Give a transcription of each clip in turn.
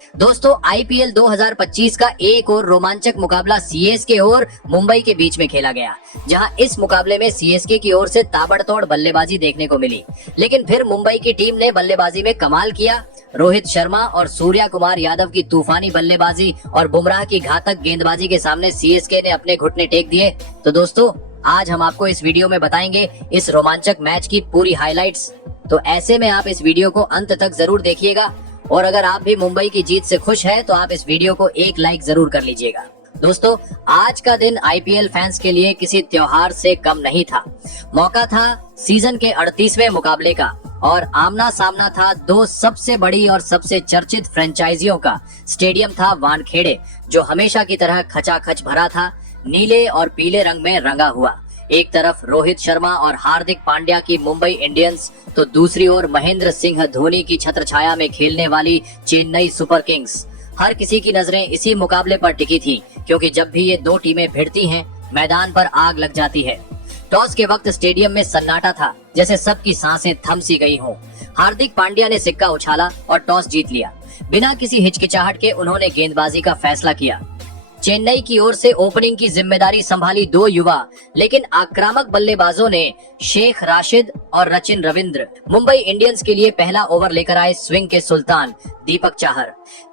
दोस्तों आईपीएल 2025 का एक और रोमांचक मुकाबला सीएसके और मुंबई के बीच में खेला गया, जहां इस मुकाबले में सीएसके की ओर से ताबड़तोड़ बल्लेबाजी देखने को मिली, लेकिन फिर मुंबई की टीम ने बल्लेबाजी में कमाल किया। रोहित शर्मा और सूर्या कुमार यादव की तूफानी बल्लेबाजी और बुमराह की घातक गेंदबाजी के सामने सीएसके ने अपने घुटने टेक दिए। तो दोस्तों आज हम आपको इस वीडियो में बताएंगे इस रोमांचक मैच की पूरी हाइलाइट्स। तो ऐसे में आप इस वीडियो को अंत तक जरूर देखिएगा, और अगर आप भी मुंबई की जीत से खुश हैं तो आप इस वीडियो को एक लाइक जरूर कर लीजिएगा। दोस्तों आज का दिन आईपीएल फैंस के लिए किसी त्योहार से कम नहीं था। मौका था सीजन के 38वें मुकाबले का और आमना सामना था दो सबसे बड़ी और सबसे चर्चित फ्रेंचाइजियों का। स्टेडियम था वानखेड़े, जो हमेशा की तरह खचाखच भरा था, नीले और पीले रंग में रंगा हुआ। एक तरफ रोहित शर्मा और हार्दिक पांड्या की मुंबई इंडियंस, तो दूसरी ओर महेंद्र सिंह धोनी की छत्रछाया में खेलने वाली चेन्नई सुपर किंग्स। हर किसी की नजरें इसी मुकाबले पर टिकी थी, क्योंकि जब भी ये दो टीमें भिड़ती हैं मैदान पर आग लग जाती है। टॉस के वक्त स्टेडियम में सन्नाटा था, जैसे सबकी सांसें थम सी गई हों। हार्दिक पांड्या ने सिक्का उछाला और टॉस जीत लिया। बिना किसी हिचकिचाहट के उन्होंने गेंदबाजी का फैसला किया। चेन्नई की ओर से ओपनिंग की जिम्मेदारी संभाली दो युवा लेकिन आक्रामक बल्लेबाजों ने, शेख राशिद और रचिन रविंद्र। मुंबई इंडियंस के लिए पहला ओवर लेकर आए स्विंग के सुल्तान दीपक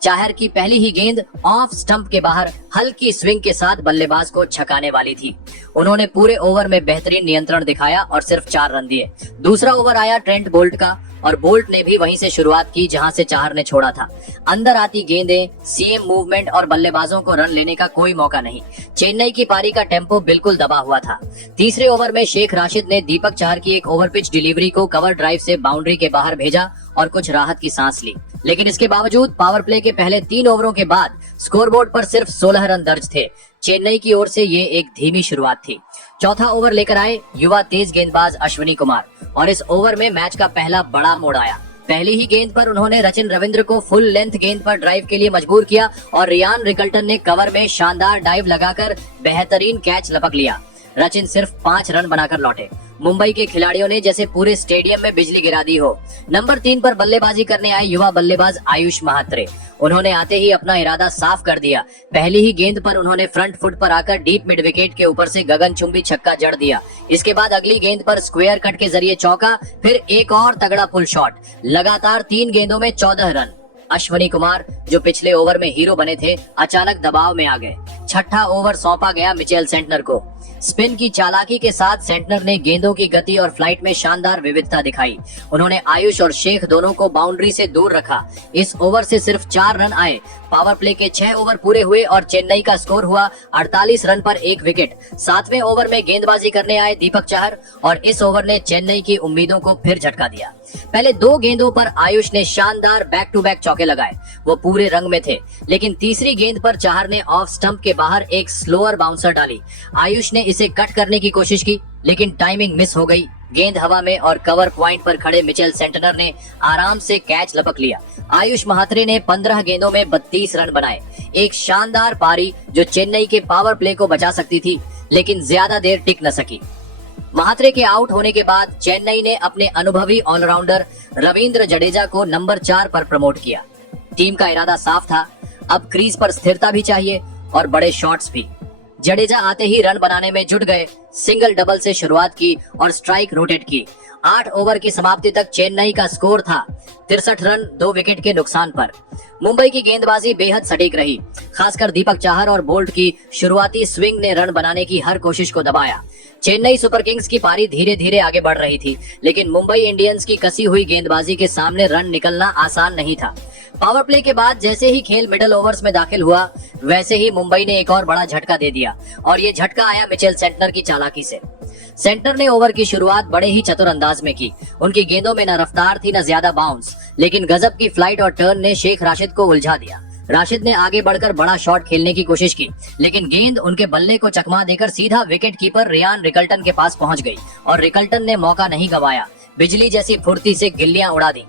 चाहर की पहली ही गेंद ऑफ स्टंप के बाहर हल्की स्विंग के साथ बल्लेबाज को छकाने वाली थी। उन्होंने पूरे ओवर में बेहतरीन नियंत्रण दिखाया और सिर्फ 4 रन दिए। दूसरा ओवर आया ट्रेंट बोल्ट का और बोल्ट ने भी वहीं से शुरुआत की जहां से चाहर ने छोड़ा था। अंदर आती गेंदें, सीएम मूवमेंट और बल्लेबाजों को रन लेने का कोई मौका नहीं। चेन्नई की पारी का टेम्पो बिल्कुल दबा हुआ था। तीसरे ओवर में शेख राशिद ने दीपक चाहर की एक ओवर पिच डिलीवरी को कवर ड्राइव से बाउंड्री के बाहर भेजा और कुछ राहत की सांस ली, लेकिन इसके बावजूद पावर प्ले के पहले 3 ओवरों के बाद स्कोरबोर्ड पर सिर्फ 16 रन दर्ज थे। चेन्नई की ओर से ये एक धीमी शुरुआत थी। चौथा ओवर लेकर आए युवा तेज गेंदबाज अश्विनी कुमार और इस ओवर में मैच का पहला बड़ा मोड़ आया। पहली ही गेंद पर उन्होंने रचिन रविंद्र को फुल लेंथ गेंद पर ड्राइव के लिए मजबूर किया और रियान रिकल्टन ने कवर में शानदार डाइव लगाकर बेहतरीन कैच लपक लिया। रचिन सिर्फ 5 रन बनाकर लौटे। मुंबई के खिलाड़ियों ने जैसे पूरे स्टेडियम में बिजली गिरा दी हो। नंबर 3 पर बल्लेबाजी करने आए युवा बल्लेबाज आयुष महात्रे। उन्होंने आते ही अपना इरादा साफ कर दिया। पहली ही गेंद पर उन्होंने फ्रंट फुट पर आकर डीप मिड विकेट के ऊपर से गगनचुंबी छक्का जड़ दिया। इसके बाद अगली गेंद पर स्क्वायर कट के जरिए चौका, फिर एक और तगड़ा पुल शॉट। लगातार 3 गेंदों में 14 रन। अश्विनी कुमार, जो पिछले ओवर में हीरो बने थे, अचानक दबाव में आ गए। छठा ओवर सौंपा गया मिचेल सेंटनर को। स्पिन की चालाकी के साथ सेंटनर ने गेंदों की गति और फ्लाइट में शानदार विविधता दिखाई। उन्होंने आयुष और शेख दोनों को बाउंड्री से दूर रखा। इस ओवर से सिर्फ 4 रन आए। पावर प्ले के 6 ओवर पूरे हुए और चेन्नई का स्कोर हुआ 48 रन पर 1 विकेट। 7वें ओवर में गेंदबाजी करने आए दीपक चाहर और इस ओवर ने चेन्नई की उम्मीदों को फिर झटका दिया। पहले 2 गेंदों पर आयुष ने शानदार बैक टू बैक चौके लगाए, वो पूरे रंग में थे, लेकिन तीसरी गेंद पर चाहर ने ऑफ स्टंप के बाहर एक स्लोअर बाउंसर डाली। आयुष ने इसे कट करने की कोशिश की, लेकिन टाइमिंग मिस हो गई। गेंद हवा में और कवर पॉइंट पर खड़े मिचेल सेंटनर ने आराम से कैच लपक लिया। आयुष महात्रे ने 15 गेंदों में 32 रन बनाए। एक शानदार पारी जो चेन्नई के पावर प्ले को बचा सकती थी, लेकिन ज्यादा देर टिक न सकी। महात्रे के आउट होने के बाद चेन्नई ने अपने अनुभवी ऑलराउंडर रविंद्र जडेजा को नंबर 4 पर प्रमोट किया। टीम का इरादा साफ था, अब क्रीज पर स्थिरता भी चाहिए और बड़े शॉट्स भी। जडेजा आते ही रन बनाने में जुट गए। सिंगल डबल से शुरुआत की और स्ट्राइक रोटेट की। 8 ओवर की समाप्ति तक चेन्नई का स्कोर था 63 रन 2 विकेट के नुकसान पर। मुंबई की गेंदबाजी बेहद सटीक रही। खासकर दीपक चाहर और बोल्ट की शुरुआती स्विंग ने रन बनाने की हर कोशिश को दबाया। चेन्नई सुपर किंग्स की पारी धीरे धीरे आगे बढ़ रही थी, लेकिन मुंबई इंडियंस की कसी हुई गेंदबाजी के सामने रन निकलना आसान नहीं था। पावर प्ले के बाद जैसे ही खेल मिडल ओवर्स में दाखिल हुआ, वैसे ही मुंबई ने एक और बड़ा झटका दे दिया और ये झटका आया मिचेल सेंटनर की चालाकी से। सेंटनर ने ओवर की शुरुआत बड़े ही चतुर अंदाज में की। उनकी गेंदों में न रफ्तार थी न ज्यादा बाउंस, लेकिन गजब की फ्लाइट और टर्न ने शेख राशिद को उलझा दिया। राशिद ने आगे बढ़कर बड़ा शॉट खेलने की कोशिश की, लेकिन गेंद उनके बल्ले को चकमा देकर सीधा विकेट कीपर रियान रिकल्टन के पास पहुंच गई और रिकल्टन ने मौका नहीं गंवाया। बिजली जैसी फुर्ती से गिल्लियां उड़ा दी।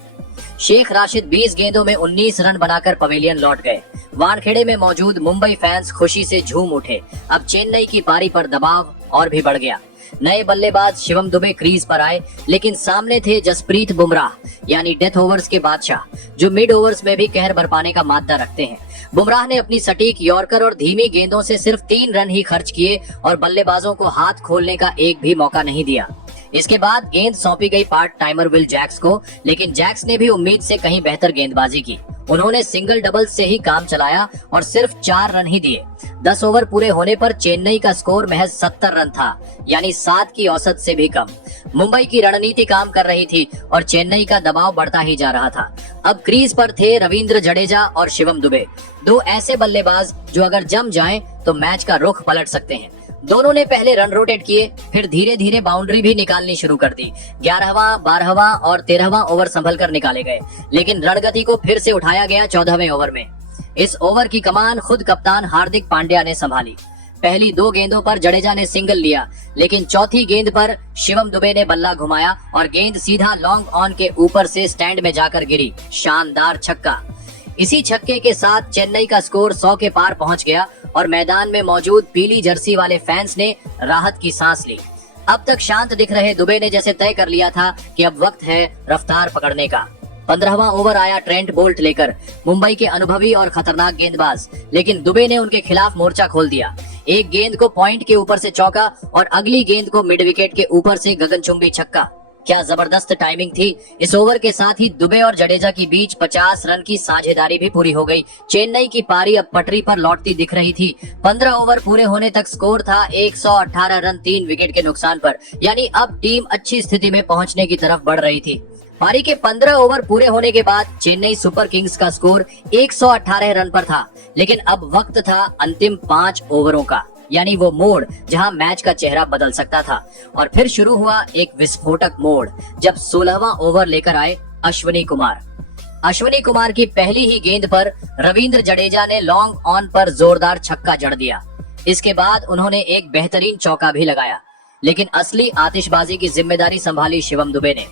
शेख राशिद 20 गेंदों में 19 रन बनाकर पवेलियन लौट गए। वानखेड़े में मौजूद मुंबई फैंस खुशी से झूम उठे। अब चेन्नई की पारी पर दबाव और भी बढ़ गया। नए बल्लेबाज शिवम दुबे क्रीज पर आए, लेकिन सामने थे जसप्रीत बुमराह यानी डेथ ओवर्स के बादशाह, जो मिड ओवर्स में भी कहर बरपाने का माद्दा रखते हैं। बुमराह ने अपनी सटीक यॉर्कर और धीमी गेंदों से सिर्फ 3 रन ही खर्च किए और बल्लेबाजों को हाथ खोलने का एक भी मौका नहीं दिया। इसके बाद गेंद सौंपी गई पार्ट टाइमर विल जैक्स को, लेकिन जैक्स ने भी उम्मीद से कहीं बेहतर गेंदबाजी की। उन्होंने सिंगल डबल से ही काम चलाया और सिर्फ 4 रन ही दिए। 10 ओवर पूरे होने पर चेन्नई का स्कोर महज 70 रन था, यानी 7 की औसत से भी कम। मुंबई की रणनीति काम कर रही थी और चेन्नई का दबाव बढ़ता ही जा रहा था। अब क्रीज पर थे रविंद्र जडेजा और शिवम दुबे, 2 ऐसे बल्लेबाज जो अगर जम जाएं तो मैच का रुख पलट सकते हैं। दोनों ने पहले रन रोटेट किए, फिर धीरे धीरे बाउंड्री भी निकालनी शुरू कर दी। 11वां, 12वां और 13वां ओवर संभल कर निकाले गए, लेकिन रणगति को फिर से उठाया गया 14वें ओवर में। इस ओवर की कमान खुद कप्तान हार्दिक पांड्या ने संभाली। पहली 2 गेंदों पर जडेजा ने सिंगल लिया, लेकिन चौथी गेंद पर शिवम दुबे ने बल्ला घुमाया और गेंद सीधा लॉन्ग ऑन के ऊपर से स्टैंड में जाकर गिरी। शानदार छक्का। इसी छक्के के साथ चेन्नई का स्कोर 100 के पार पहुंच गया और मैदान में मौजूद पीली जर्सी वाले फैंस ने राहत की सांस ली। अब तक शांत दिख रहे दुबे ने जैसे तय कर लिया था कि अब वक्त है रफ्तार पकड़ने का। 15वां ओवर आया ट्रेंट बोल्ट लेकर, मुंबई के अनुभवी और खतरनाक गेंदबाज, लेकिन दुबे ने उनके खिलाफ मोर्चा खोल दिया। एक गेंद को पॉइंट के ऊपर से चौका और अगली गेंद को मिड विकेट के ऊपर से गगनचुंबी छक्का। क्या जबरदस्त टाइमिंग थी। इस ओवर के साथ ही दुबे और जडेजा के बीच 50 रन की साझेदारी भी पूरी हो गई। चेन्नई की पारी अब पटरी पर लौटती दिख रही थी। 15 ओवर पूरे होने तक स्कोर था 118 रन 3 विकेट के नुकसान पर, यानी अब टीम अच्छी स्थिति में पहुंचने की तरफ बढ़ रही थी। पारी के 15 ओवर पूरे होने के बाद चेन्नई सुपर किंग्स का स्कोर 118 रन पर था, लेकिन अब वक्त था अंतिम 5 ओवरों का, यानी वो मोड़ जहां मैच का चेहरा बदल सकता था। और फिर शुरू हुआ एक विस्फोटक मोड़ जब 16वां ओवर लेकर आए अश्विनी कुमार। अश्विनी कुमार की पहली ही गेंद पर रविंद्र जडेजा ने लॉन्ग ऑन पर जोरदार छक्का जड़ दिया। इसके बाद उन्होंने एक बेहतरीन चौका भी लगाया, लेकिन असली आतिशबाजी की जिम्मेदारी संभाली शिवम दुबे ने।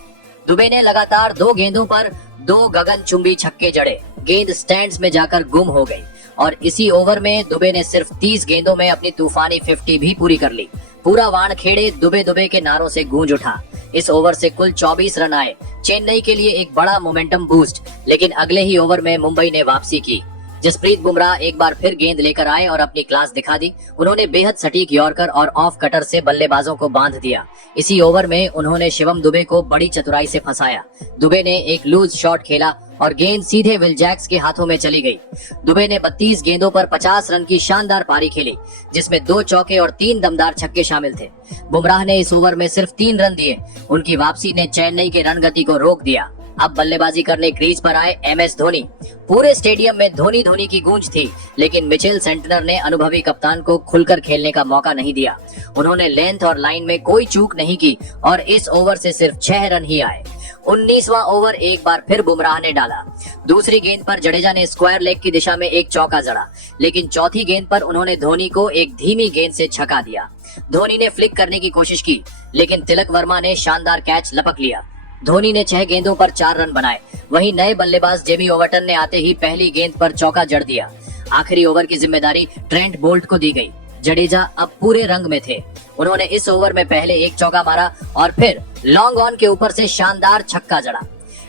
दुबे ने लगातार 2 गेंदों पर 2 गगनचुंबी छक्के जड़े। गेंद स्टैंड्स में जाकर गुम हो गई और इसी ओवर में दुबे ने सिर्फ 30 गेंदों में अपनी तूफानी 50 भी पूरी कर ली। पूरा वानखेड़े दुबे दुबे के नारों से गूंज उठा। इस ओवर से कुल 24 रन आए, चेन्नई के लिए एक बड़ा मोमेंटम बूस्ट, लेकिन अगले ही ओवर में मुंबई ने वापसी की। जसप्रीत बुमराह एक बार फिर गेंद लेकर आए और अपनी क्लास दिखा दी। उन्होंने बेहद सटीक यॉर्कर और ऑफ कटर से बल्लेबाजों को बांध दिया। इसी ओवर में उन्होंने शिवम दुबे को बड़ी चतुराई से फंसाया। दुबे ने एक लूज शॉट खेला और गेंद सीधे विल जैक्स के हाथों में चली गई। दुबे ने 32 गेंदों पर 50 रन की शानदार पारी खेली, जिसमें 2 चौके और 3 दमदार छक्के शामिल थे। बुमराह ने इस ओवर में सिर्फ 3 रन दिए। उनकी वापसी ने चेन्नई के रन गति को रोक दिया। अब बल्लेबाजी करने क्रीज पर आए MS धोनी। पूरे स्टेडियम में धोनी धोनी की गूंज थी, लेकिन मिचेल सेंटनर ने अनुभवी कप्तान को खुलकर खेलने का मौका नहीं दिया। उन्होंने लेंथ और लाइन में कोई चूक नहीं की और इस ओवर से सिर्फ 6 रन ही आए। 19वां ओवर एक बार फिर बुमराह ने डाला। दूसरी गेंद पर जडेजा ने स्क्वायर लेग की दिशा में एक चौका जड़ा, लेकिन चौथी गेंद पर उन्होंने धोनी को एक धीमी गेंद से छका दिया। धोनी ने फ्लिक करने की कोशिश की, लेकिन तिलक वर्मा ने शानदार कैच लपक लिया। धोनी ने 6 गेंदों पर 4 रन बनाए। वहीं नए बल्लेबाज जेमी ओवर्टन ने आते ही पहली गेंद पर चौका जड़ दिया। आखिरी ओवर की जिम्मेदारी ट्रेंट बोल्ट को दी गई। जडेजा अब पूरे रंग में थे। उन्होंने इस ओवर में पहले एक चौका मारा और फिर लॉन्ग ऑन के ऊपर से शानदार छक्का जड़ा।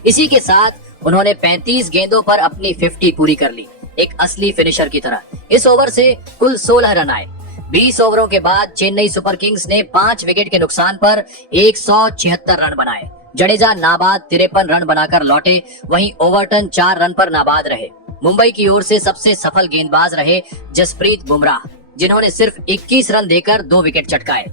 इसी के साथ उन्होंने 35 गेंदों पर अपनी 50 पूरी कर ली, एक असली फिनिशर की तरह। इस ओवर से कुल 16 रन आए। 20 ओवरों के बाद चेन्नई सुपर किंग्स ने 5 विकेट के नुकसान पर 176 रन बनाए। जडेजा नाबाद 53 रन बनाकर लौटे, वहीं ओवर्टन 4 रन पर नाबाद रहे। मुंबई की ओर से सबसे सफल गेंदबाज रहे जसप्रीत बुमराह, जिन्होंने सिर्फ 21 रन देकर 2 wicket चटकाए।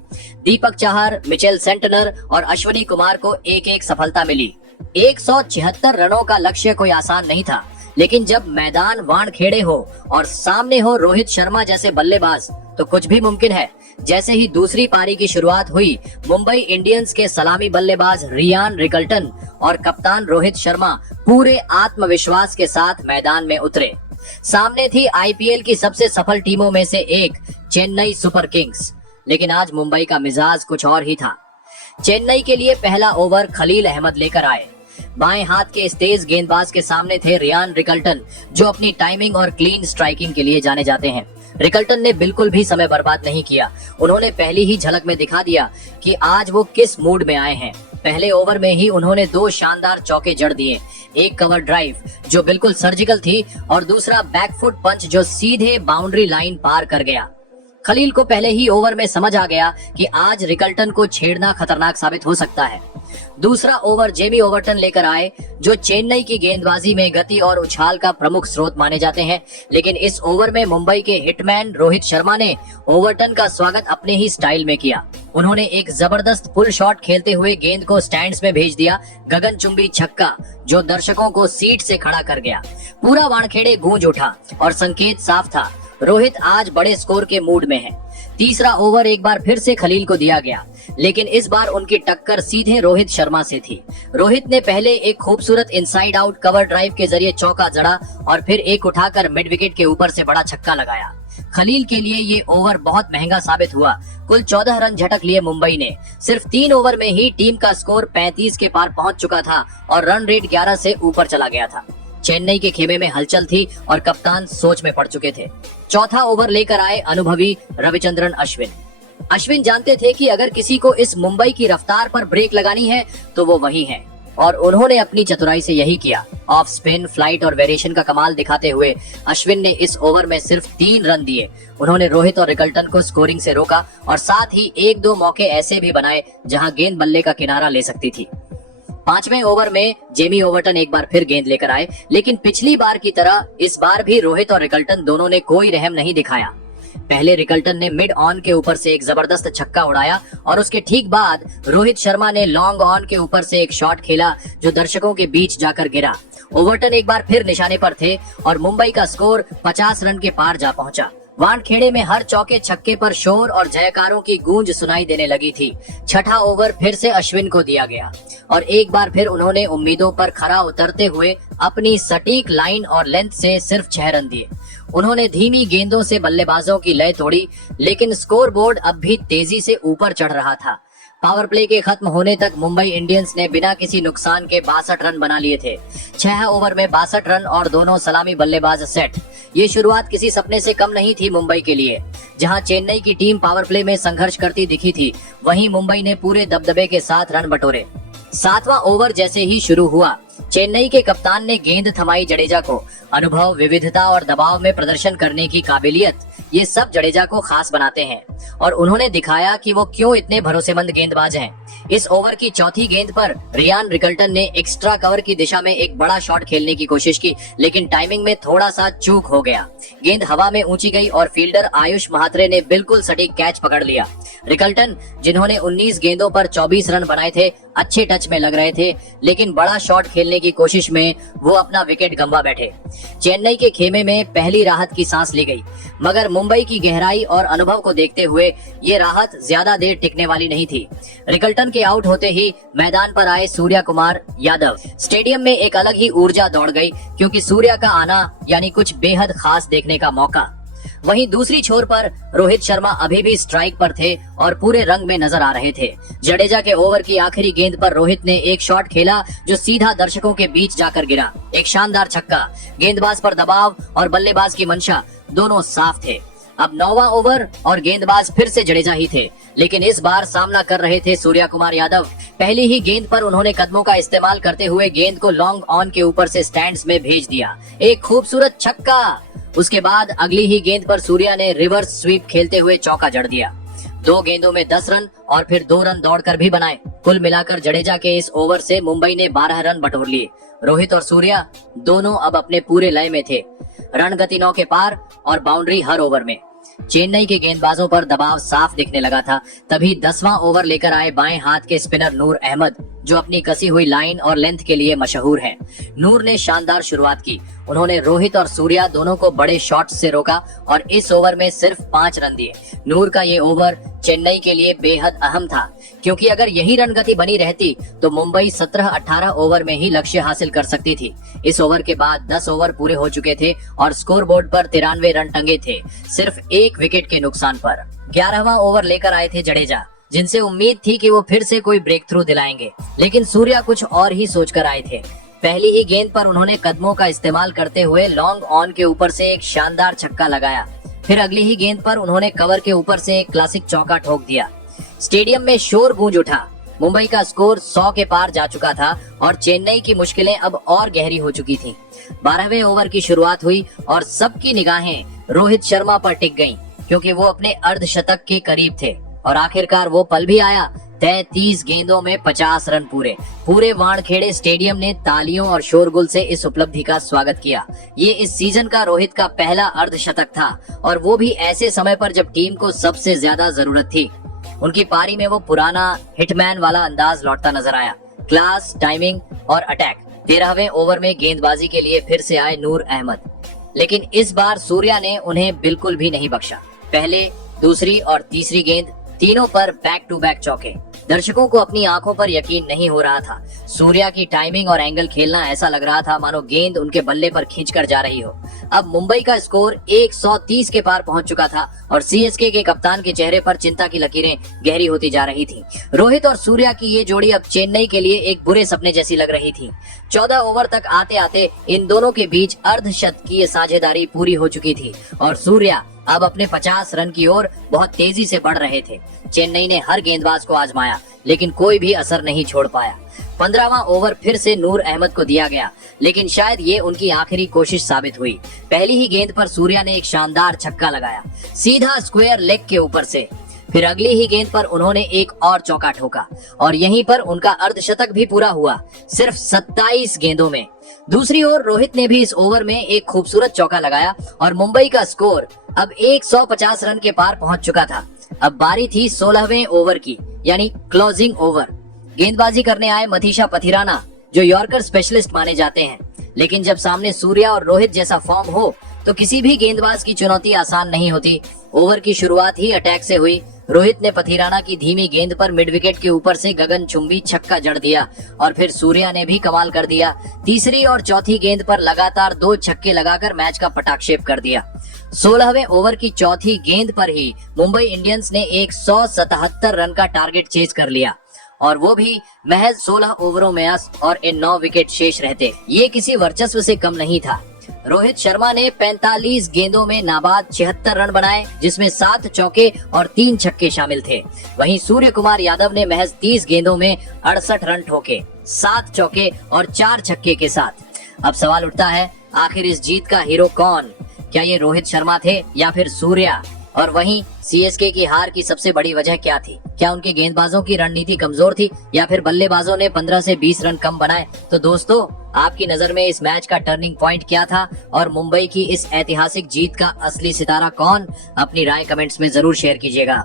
Deepak Chahar, Mitchell Santner और अश्विनी कुमार को एक एक सफलता मिली। 176 रनों का लक्ष्य कोई आसान नहीं था, लेकिन जब मैदान वानखेड़े हो और सामने हो रोहित शर्मा जैसे बल्लेबाज तो कुछ भी मुमकिन है। जैसे ही दूसरी पारी की शुरुआत हुई, मुंबई इंडियंस के सलामी बल्लेबाज रियान रिकल्टन और कप्तान रोहित शर्मा पूरे आत्मविश्वास के साथ मैदान में उतरे। सामने थी IPL की सबसे सफल टीमों में से एक चेन्नई सुपर किंग्स, लेकिन आज मुंबई का मिजाज कुछ और ही था। चेन्नई के लिए पहला ओवर खलील अहमद लेकर आए। बाएं हाथ के इस तेज गेंदबाज के सामने थे रियान रिकल्टन, जो अपनी टाइमिंग और क्लीन स्ट्राइकिंग के लिए जाने जाते हैं। रिकल्टन ने बिल्कुल भी समय बर्बाद नहीं किया। उन्होंने पहली ही झलक में दिखा दिया कि आज वो किस मूड में आए हैं। पहले ओवर में ही उन्होंने 2 शानदार चौके जड़ दिए, एक कवर ड्राइव जो बिल्कुल सर्जिकल थी और दूसरा बैकफुट पंच जो सीधे बाउंड्री लाइन पार कर गया। खलील को पहले ही ओवर में समझ आ गया कि आज रिकल्टन को छेड़ना खतरनाक साबित हो सकता है। दूसरा ओवर जेमी ओवर्टन लेकर आए, जो चेन्नई की गेंदबाजी में गति और उछाल का प्रमुख स्रोत माने जाते हैं। लेकिन इस ओवर में मुंबई के हिटमैन रोहित शर्मा ने ओवर्टन का स्वागत अपने ही स्टाइल में किया। उन्होंने एक जबरदस्त पुल शॉट खेलते हुए गेंद को स्टैंड्स में भेज दिया, गगनचुंबी छक्का जो दर्शकों को सीट से खड़ा कर गया। पूरा वानखेड़े गूंज उठा और संकेत साफ था, रोहित आज बड़े स्कोर के मूड में है। तीसरा ओवर एक बार फिर से खलील को दिया गया, लेकिन इस बार उनकी टक्कर सीधे रोहित शर्मा से थी। रोहित ने पहले एक खूबसूरत इनसाइड आउट कवर ड्राइव के जरिए चौका जड़ा और फिर एक उठाकर मिड विकेट के ऊपर से बड़ा छक्का लगाया। खलील के लिए ये ओवर बहुत महंगा साबित हुआ। कुल 14 रन झटक लिए मुंबई ने। सिर्फ 3 ओवर में ही टीम का स्कोर 35 के पार पहुंच चुका था और रन रेट 11 से ऊपर चला गया था। चेन्नई के खेमे में हलचल थी और कप्तान सोच में पड़ चुके थे। चौथा ओवर लेकर आए अनुभवी रविचंद्रन अश्विन। अश्विन जानते थे कि अगर किसी को इस मुंबई की रफ्तार पर ब्रेक लगानी है तो वो वही है, और उन्होंने अपनी चतुराई से यही किया। ऑफ स्पिन, फ्लाइट और वेरिएशन का कमाल दिखाते हुए अश्विन ने इस ओवर में सिर्फ 3 रन दिए। उन्होंने रोहित और रिकल्टन को स्कोरिंग से रोका और साथ ही 1-2 मौके ऐसे भी बनाए जहां गेंद बल्ले का किनारा ले सकती थी। 5वें ओवर में जेमी ओवर्टन एक बार फिर गेंद लेकर आए, लेकिन पिछली बार की तरह इस बार भी रोहित और रिकल्टन दोनों ने कोई रहम नहीं दिखाया। पहले रिकल्टन ने मिड ऑन के ऊपर से एक जबरदस्त छक्का उड़ाया और उसके ठीक बाद रोहित शर्मा ने लॉन्ग ऑन के ऊपर से एक शॉट खेला जो दर्शकों के बीच जाकर गिरा। ओवर्टन एक बार फिर निशाने पर थे और मुंबई का स्कोर 50 रन के पार जा पहुंचा। वानखेड़े में हर चौके छक्के पर शोर और जयकारों की गूंज सुनाई देने लगी थी। छठा ओवर फिर से अश्विन को दिया गया और एक बार फिर उन्होंने उम्मीदों पर खरा उतरते हुए अपनी सटीक लाइन और लेंथ से सिर्फ 6 रन दिए। उन्होंने धीमी गेंदों से बल्लेबाजों की लय तोड़ी, लेकिन स्कोरबोर्ड अब भी तेजी से ऊपर चढ़ रहा था। पावर प्ले के खत्म होने तक मुंबई इंडियंस ने बिना किसी नुकसान के 62 रन बना लिए थे। 6 ओवर में 62 रन और दोनों सलामी बल्लेबाज सेट। ये शुरुआत किसी सपने से कम नहीं थी मुंबई के लिए। जहां चेन्नई की टीम पावर प्ले में संघर्ष करती दिखी थी, वहीं मुंबई ने पूरे दबदबे के साथ रन बटोरे। 7वां ओवर जैसे ही शुरू हुआ, चेन्नई के कप्तान ने गेंद थमाई जडेजा को। अनुभव, विविधता और दबाव में प्रदर्शन करने की काबिलियत, ये सब जडेजा को खास बनाते हैं और उन्होंने दिखाया कि वो क्यों इतने भरोसेमंद गेंदबाज हैं। इस ओवर की चौथी गेंद पर रियान रिकल्टन ने एक्स्ट्रा कवर की दिशा में एक बड़ा शॉट खेलने की कोशिश की, लेकिन टाइमिंग में थोड़ा सा चूक हो गया। गेंद हवा में ऊंची गई और फील्डर आयुष महात्रे ने बिल्कुल सटीक कैच पकड़ लिया। रिकल्टन, जिन्होंने 19 गेंदों पर 24 रन बनाए थे, अच्छे टच में लग रहे थे, लेकिन बड़ा शॉट खेलने की कोशिश में वो अपना विकेट गंवा बैठे। चेन्नई के खेमे में पहली राहत की सांस ली गई, मगर मुंबई की गहराई और अनुभव को देखते हुए ये राहत ज्यादा देर टिकने वाली नहीं थी। रिकल्टन के आउट होते ही मैदान पर आए सूर्या कुमार यादव। स्टेडियम में एक अलग ही ऊर्जा दौड़ गई, क्योंकि सूर्या का आना यानी कुछ बेहद खास देखने का मौका। वहीं दूसरी छोर पर रोहित शर्मा अभी भी स्ट्राइक पर थे और पूरे रंग में नजर आ रहे थे। जडेजा के ओवर की आखिरी गेंद पर रोहित ने एक शॉट खेला जो सीधा दर्शकों के बीच जाकर गिरा। एक शानदार छक्का। गेंदबाज पर दबाव और बल्लेबाज की मंशा दोनों साफ थे। अब 9वां ओवर और गेंदबाज फिर से जडेजा ही थे, लेकिन इस बार सामना कर रहे थे सूर्या कुमार यादव। पहली ही गेंद पर उन्होंने कदमों का इस्तेमाल करते हुए गेंद को लॉन्ग ऑन के ऊपर से स्टैंड्स में भेज दिया। एक खूबसूरत छक्का। उसके बाद अगली ही गेंद पर सूर्या ने रिवर्स स्वीप खेलते हुए चौका जड़ दिया। 2 गेंदों में 10 रन और फिर 2 रन दौड़कर भी बनाए। कुल मिलाकर जडेजा के इस ओवर से मुंबई ने 12 रन बटोर लिए। रोहित और सूर्या दोनों अब अपने पूरे लय में थे। रन गति 9 के पार और बाउंड्री हर ओवर में। चेन्नई के गेंदबाजों पर दबाव साफ दिखने लगा था। तभी 10वां ओवर लेकर आए बाएं हाथ के स्पिनर नूर अहमद, जो अपनी कसी हुई लाइन और लेंथ के लिए मशहूर हैं। नूर ने शानदार शुरुआत की। उन्होंने रोहित और सूर्या दोनों को बड़े शॉट्स से रोका और इस ओवर में सिर्फ 5 रन दिए। नूर का ये ओवर चेन्नई के लिए बेहद अहम था, क्योंकि अगर यही रन गति बनी रहती तो मुंबई 17-18 ओवर में ही लक्ष्य हासिल कर सकती थी। इस ओवर के बाद 10 ओवर पूरे हो चुके थे और स्कोरबोर्ड पर 93 रन टंगे थे, सिर्फ 1 विकेट के नुकसान पर। 11वां ओवर लेकर आए थे जडेजा। जिनसे उम्मीद थी कि वो फिर से कोई ब्रेक थ्रू दिलाएंगे। लेकिन सूर्या कुछ और ही सोचकर आए थे। पहली ही गेंद पर उन्होंने कदमों का इस्तेमाल करते हुए लॉन्ग ऑन के ऊपर से एक शानदार छक्का लगाया। फिर अगली ही गेंद पर उन्होंने कवर के ऊपर से एक क्लासिक चौका ठोक दिया। स्टेडियम में शोर गूंज उठा। मुंबई का स्कोर 100 के पार जा चुका था और चेन्नई की मुश्किलें अब और गहरी हो चुकी थीं। 12वें ओवर की शुरुआत हुई और सबकी निगाहें रोहित शर्मा पर टिक गईं, क्योंकि वो अपने अर्धशतक के करीब थे और आखिरकार वो पल भी आया। 33 गेंदों में 50 रन पूरे वानखेड़े स्टेडियम ने तालियों और शोरगुल से इस उपलब्धि का स्वागत किया। ये इस सीजन का रोहित का पहला अर्धशतक था और वो भी ऐसे समय पर जब टीम को सबसे ज्यादा जरूरत थी। उनकी पारी में वो पुराना हिटमैन वाला अंदाज लौटता नजर आया। क्लास, टाइमिंग और अटैक। 13वें ओवर में गेंदबाजी के लिए फिर से आए नूर अहमद, लेकिन इस बार सूर्या ने उन्हें बिल्कुल भी नहीं बख्शा। पहले, दूसरी और तीसरी गेंद तीनों पर बैक टू बैक चौके। दर्शकों को अपनी आंखों पर यकीन नहीं हो रहा था। सूर्या की टाइमिंग और एंगल खेलना ऐसा लग रहा था मानो गेंद उनके बल्ले पर खींचकर जा रही हो। अब मुंबई का स्कोर 130 के पार पहुंच चुका था और सीएसके के कप्तान के चेहरे पर चिंता की लकीरें गहरी होती जा रही थी। रोहित और सूर्या की ये जोड़ी अब चेन्नई के लिए एक बुरे सपने जैसी लग रही थी। 14 ओवर तक आते आते इन दोनों के बीच अर्धशतकीय साझेदारी पूरी हो चुकी थी और सूर्या अब अपने 50 रन की ओर बहुत तेजी से बढ़ रहे थे। चेन्नई ने हर गेंदबाज को आजमाया, लेकिन कोई भी असर नहीं छोड़ पाया। 15वां ओवर फिर से नूर अहमद को दिया गया, लेकिन शायद ये उनकी आखिरी कोशिश साबित हुई। पहली ही गेंद पर सूर्या ने एक शानदार छक्का लगाया, सीधा स्क्वायर लेग के ऊपर से। फिर अगली ही गेंद पर उन्होंने एक और चौका ठोका और यहीं पर उनका अर्धशतक भी पूरा हुआ, सिर्फ 27 गेंदों में। दूसरी ओर रोहित ने भी इस ओवर में एक खूबसूरत चौका लगाया और मुंबई का स्कोर अब 150 रन के पार पहुंच चुका था। अब बारी थी 16वें ओवर की, यानी क्लोजिंग ओवर। गेंदबाजी करने आए मथीशा पथिराना, जो यॉर्कर स्पेशलिस्ट माने जाते हैं, लेकिन जब सामने सूर्या और रोहित जैसा फॉर्म हो तो किसी भी गेंदबाज की चुनौती आसान नहीं होती। ओवर की शुरुआत ही अटैक से हुई। रोहित ने पथिराना की धीमी गेंद पर मिड विकेट के ऊपर से गगनचुंबी छक्का जड़ दिया और फिर सूर्या ने भी कमाल कर दिया। तीसरी और चौथी गेंद पर लगातार 2 छक्के लगाकर मैच का पटाक्षेप कर दिया। 16वें ओवर की चौथी गेंद पर ही मुंबई इंडियंस ने 177 रन का टारगेट चेज कर लिया और वो भी महज 16 ओवरों में और इन 9 विकेट शेष रहते। ये किसी वर्चस्व से कम नहीं था। रोहित शर्मा ने 45 गेंदों में नाबाद 76 रन बनाए, जिसमें 7 चौके और 3 छक्के शामिल थे। वहीं सूर्य कुमार यादव ने महज 30 गेंदों में 68 रन ठोके, 7 चौके और 4 छक्के के साथ। अब सवाल उठता है, आखिर इस जीत का हीरो कौन? क्या ये रोहित शर्मा थे या फिर सूर्या? और वहीं सीएसके की हार की सबसे बड़ी वजह क्या थी? क्या उनके गेंदबाजों की रणनीति कमजोर थी या फिर बल्लेबाजों ने 15 से 20 रन कम बनाए? तो दोस्तों, आपकी नजर में इस मैच का टर्निंग पॉइंट क्या था और मुंबई की इस ऐतिहासिक जीत का असली सितारा कौन? अपनी राय कमेंट्स में जरूर शेयर कीजिएगा।